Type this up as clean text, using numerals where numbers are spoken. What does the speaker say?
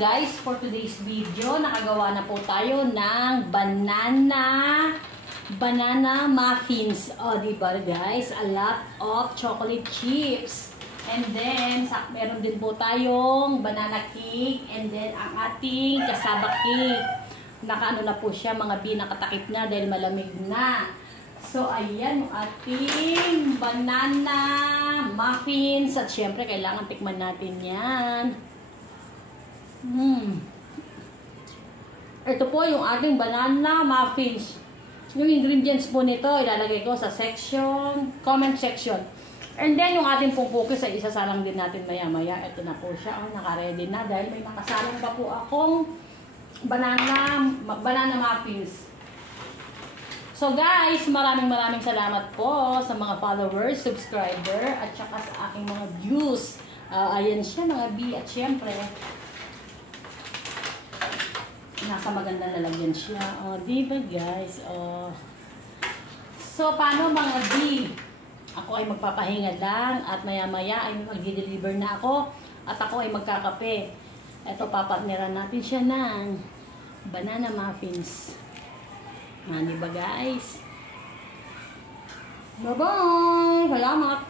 guys, for today's video, nakagawa na po tayo ng banana muffins. O, diba guys? A lot of chocolate chips. And then, meron din po tayong banana cake. And then, ang ating kasaba cake. Nakaano na po siya, mga nakatakip na dahil malamig na. So, ayan yung ating banana muffins. At syempre, kailangan tikman natin yan. Ito po yung ating banana muffins. Yung ingredients po nito, ilalagay ko sa comment section. And then, yung ating pong cookies ay isasalang din natin maya-maya. Ito na po siya. Oh, naka-ready na dahil may nakasalang pa po akong banana muffins. So guys, maraming salamat po sa mga followers, subscriber, at saka sa aking mga views. Ayan siya mga B. At syempre, nasa magandang lalagyan siya. Diba guys? So, paano mga B? Ako ay magpapahinga lang at maya-maya ay mag-deliver na ako at ako ay magkakape. Ito, papartneran natin siya ng banana muffins. Diba guys? Bye-bye! Salamat!